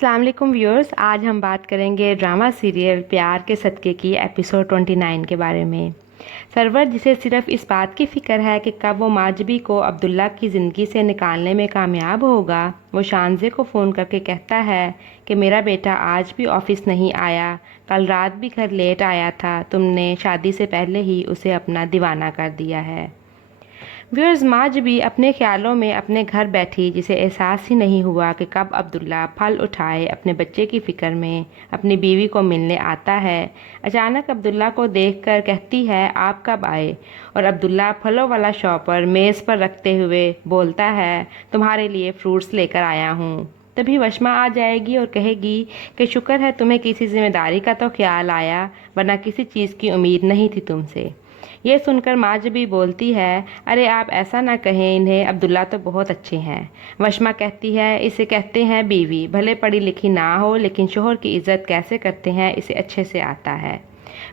السلام علیکم ویورز، آج ہم بات کریں گے ڈرامہ سیریل پیار کے صدقے کی ایپیسوڈ 29 کے بارے میں۔ سرور، جسے صرف اس بات کی فکر ہے کہ کب وہ ماجبی کو عبداللہ کی زندگی سے نکالنے میں کامیاب ہوگا، وہ شانزے کو فون کر کے کہتا ہے کہ میرا بیٹا آج بھی آفس نہیں آیا، کل رات بھی گھر لیٹ آیا تھا، تم نے شادی سے پہلے ہی اسے اپنا دیوانہ کر دیا ہے۔ ویورز، ماجبی اپنے خیالوں میں اپنے گھر بیٹھی، جسے احساس ہی نہیں ہوا کہ کب عبداللہ پھل اٹھائے اپنے بچے کی فکر میں اپنی بیوی کو ملنے آتا ہے۔ اچانک عبداللہ کو دیکھ کر کہتی ہے آپ کب آئے، اور عبداللہ پھلوں والا شاپر میز پر رکھتے ہوئے بولتا ہے تمہارے لیے فروٹس لے کر آیا ہوں۔ تبھی وشما آ جائے گی اور کہے گی کہ شکر ہے تمہیں کسی ذمہ داری کا تو خیال آیا، ورنہ کسی چیز کی امید نہیں تھی تم سے۔ یہ سن کر ماجبی بولتی ہے ارے آپ ایسا نہ کہیں انہیں، عبداللہ تو بہت اچھے ہیں۔ وشما کہتی ہے اسے کہتے ہیں بیوی، بھلے پڑھی لکھی نہ ہو لیکن شوہر کی عزت کیسے کرتے ہیں اسے اچھے سے آتا ہے۔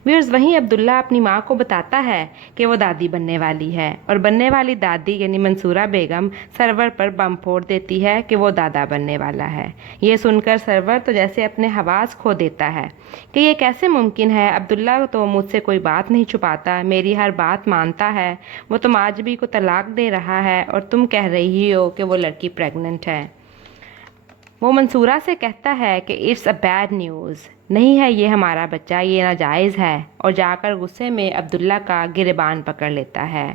ویورز، وہیں عبداللہ اپنی ماں کو بتاتا ہے کہ وہ دادی بننے والی ہے، اور بننے والی دادی یعنی منصورہ بیگم سرور پر بم پھوڑ دیتی ہے کہ وہ دادا بننے والا ہے۔ یہ سن کر سرور تو جیسے اپنے حواس کھو دیتا ہے کہ یہ کیسے ممکن ہے، عبداللہ تو مجھ سے کوئی بات نہیں چھپاتا، میری ہر بات مانتا ہے، وہ تو ماجبی کو طلاق دے رہا ہے اور تم کہہ رہی ہو کہ وہ لڑکی پریگننٹ ہے۔ وہ منصورہ سے کہتا ہے کہ اٹس اے بیڈ نیوز، نہیں ہے یہ ہمارا بچہ، یہ ناجائز ہے، اور جا کر غصے میں عبداللہ کا گریبان پکڑ لیتا ہے۔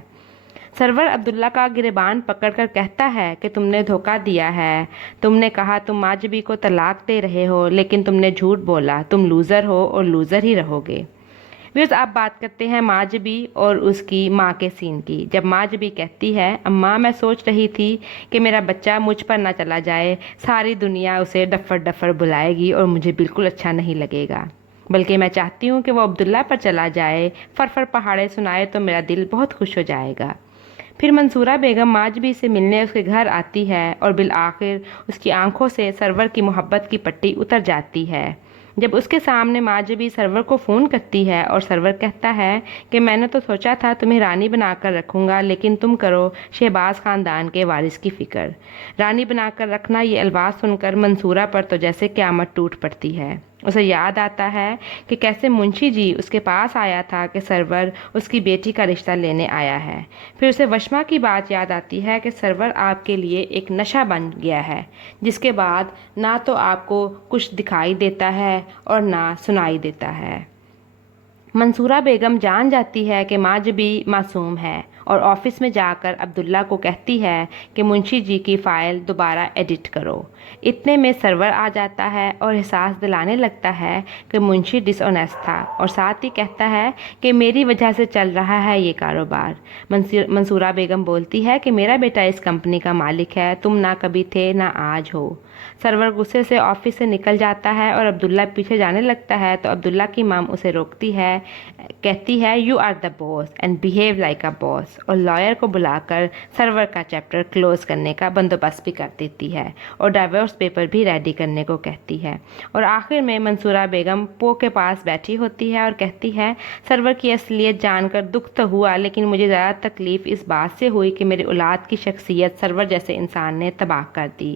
سرور عبداللہ کا گریبان پکڑ کر کہتا ہے کہ تم نے دھوکہ دیا ہے، تم نے کہا تم ماجبی کو طلاق دے رہے ہو لیکن تم نے جھوٹ بولا، تم لوزر ہو اور لوزر ہی رہو گے۔ ویورز، آپ بات کرتے ہیں ماجبی اور اس کی ماں کے سین کی، جب ماجبی کہتی ہے اماں میں سوچ رہی تھی کہ میرا بچہ مجھ پر نہ چلا جائے، ساری دنیا اسے ڈفر ڈفر بلائے گی اور مجھے بالکل اچھا نہیں لگے گا، بلکہ میں چاہتی ہوں کہ وہ عبداللہ پر چلا جائے، فر پہاڑے سنائے تو میرا دل بہت خوش ہو جائے گا۔ پھر منصورہ بیگم ماجبی سے ملنے اس کے گھر آتی ہے اور بالآخر اس کی آنکھوں سے سرور کی محبت کی پٹی اتر جاتی ہے۔ جب اس کے سامنے ماجبی سرور کو فون کرتی ہے اور سرور کہتا ہے کہ میں نے تو سوچا تھا تمہیں رانی بنا کر رکھوں گا لیکن تم کرو شہباز خاندان کے وارث کی فکر۔ رانی بنا کر رکھنا، یہ الفاظ سن کر منصورہ پر تو جیسے قیامت ٹوٹ پڑتی ہے۔ اسے یاد آتا ہے کہ کیسے منشی جی اس کے پاس آیا تھا کہ سرور اس کی بیٹی کا رشتہ لینے آیا ہے۔ پھر اسے وشما کی بات یاد آتی ہے کہ سرور آپ کے لیے ایک نشہ بن گیا ہے، جس کے بعد نہ تو آپ کو کچھ دکھائی دیتا ہے اور نہ سنائی دیتا ہے۔ منصورہ بیگم جان جاتی ہے کہ ماجبی معصوم ہے اور آفس میں جا کر عبداللہ کو کہتی ہے کہ منشی جی کی فائل دوبارہ ایڈٹ کرو۔ اتنے میں سرور آ جاتا ہے اور احساس دلانے لگتا ہے کہ منشی ڈس آنیسٹ تھا، اور ساتھ ہی کہتا ہے کہ میری وجہ سے چل رہا ہے یہ کاروبار۔ منصورہ بیگم بولتی ہے کہ میرا بیٹا اس کمپنی کا مالک ہے، تم نہ کبھی تھے نہ آج ہو۔ سرور غصے سے آفس سے نکل جاتا ہے اور عبداللہ پیچھے جانے لگتا ہے تو عبداللہ کی مام اسے روکتی ہے، کہتی ہے you are the boss and behave like a boss, اور لائر کو بلا کر سرور کا چیپٹر کلوز کرنے کا بندوبست بھی کر دیتی ہے اور ڈائیورس پیپر بھی ریڈی کرنے کو کہتی ہے۔ اور آخر میں منصورہ بیگم پو کے پاس بیٹھی ہوتی ہے اور کہتی ہے سرور کی اصلیت جان کر دکھ تو ہوا لیکن مجھے زیادہ تکلیف اس بات سے ہوئی کہ میری اولاد کی شخصیت سرور جیسے انسان نے تباہ کر دی،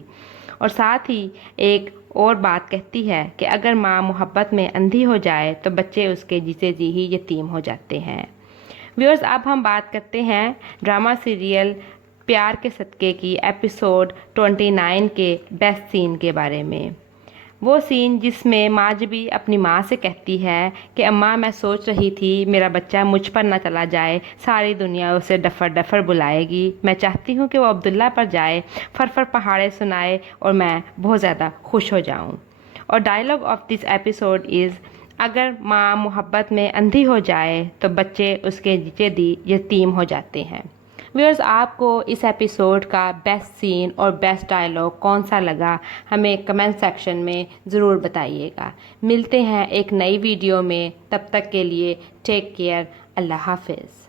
اور ساتھ ہی ایک اور بات کہتی ہے کہ اگر ماں محبت میں اندھی ہو جائے تو بچے اس کے جیتے جی ہی یتیم ہو جاتے ہیں۔ ویورز، اب ہم بات کرتے ہیں ڈرامہ سیریل پیار کے صدقے کی ایپیسوڈ 29 کے بیسٹ سین کے بارے میں۔ وہ سین جس میں ماجبی اپنی ماں سے کہتی ہے کہ اماں میں سوچ رہی تھی میرا بچہ مجھ پر نہ چلا جائے، ساری دنیا اسے ڈفر ڈفر بلائے گی، میں چاہتی ہوں کہ وہ عبداللہ پر جائے، فر پہاڑے سنائے اور میں بہت زیادہ خوش ہو جاؤں۔ اور dialogue of this episode is اگر ماں محبت میں اندھی ہو جائے تو بچے اس کے جیتے دی یتیم ہو جاتے ہیں۔ ویورز، آپ کو اس ایپیسوڈ کا بیسٹ سین اور بیسٹ ڈائلاگ کون سا لگا ہمیں کمنٹ سیکشن میں ضرور بتائیے گا۔ ملتے ہیں ایک نئی ویڈیو میں، تب تک کے لیے ٹیک کیئر، اللہ حافظ۔